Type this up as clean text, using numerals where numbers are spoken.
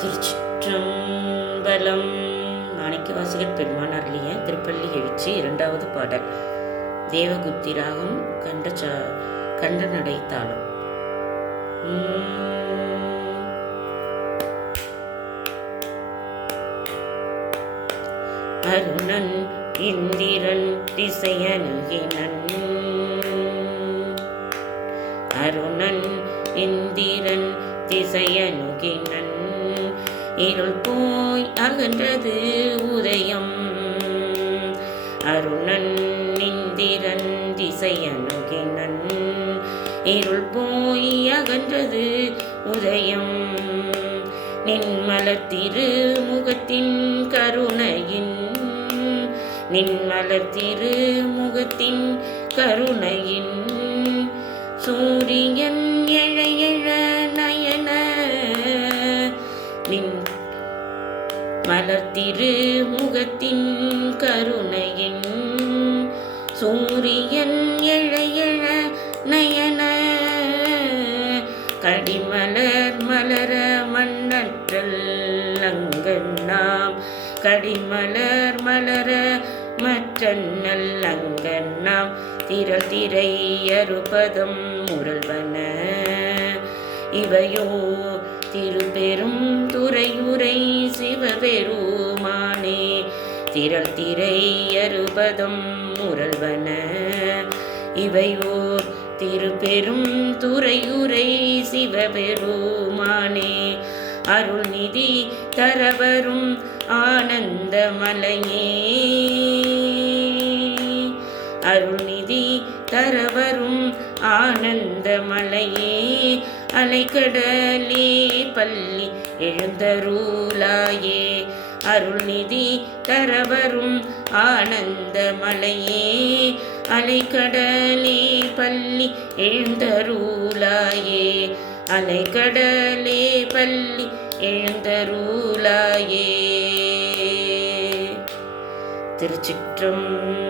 திருச்சிற்றம்பலம். மாணிக்கவாசகர் பெருமான் அருளிய திருப்பள்ளி எழுச்சி இரண்டாவது பாடல். தேவகுத்தி ராகம் கண்ட நடைத்தாளம். அருணன் இந்திரன் திசையனுகினன், அருணன் இந்திரன் திசையனுகினன், இருள் போய் அகன்றது உதயம். அருணன் இந்திரன் திசையனுகினன், இருள் போய் அகன்றது உதயம். நின்மலர் திருமுகத்தின் கருணையின், நின்மலர் திருமுகத்தின் கருணையின், சூரியன் எழ எழ நயன, நின் மலர் திருமுகத்தின் கருணையின், சூரியன் எழ எழ நயன, கடிமலர் மலர மண்ணற்றல் அங்கண்ணாம், கடிமலர் மலர மற்றன்னல் அங்கண்ணாம், திரள் திரை அறுபதம் முரல்வன. இவையோ திருப்பெரும் துறையுரை சிவபெருமானே, திரள் திரை அறுபதம் முரல்வன. இவையோர் திருப்பெரும் துறையுரை சிவபெருமானே, அருள்நிதி தரவரும் ஆனந்தமலையே, அருள்நிதி தரவரும் ஆனந்தமலையே, அலைக்கடலே பள்ளி எழுந்தருளாயே, அருள்நிதி தரவரும் ஆனந்தமலையே, அலைக்கடலே பள்ளி எழுந்தருளாயே, அலைக்கடலே பள்ளி எழுந்தருளாயே. திருச்சிற்றம்பலம்.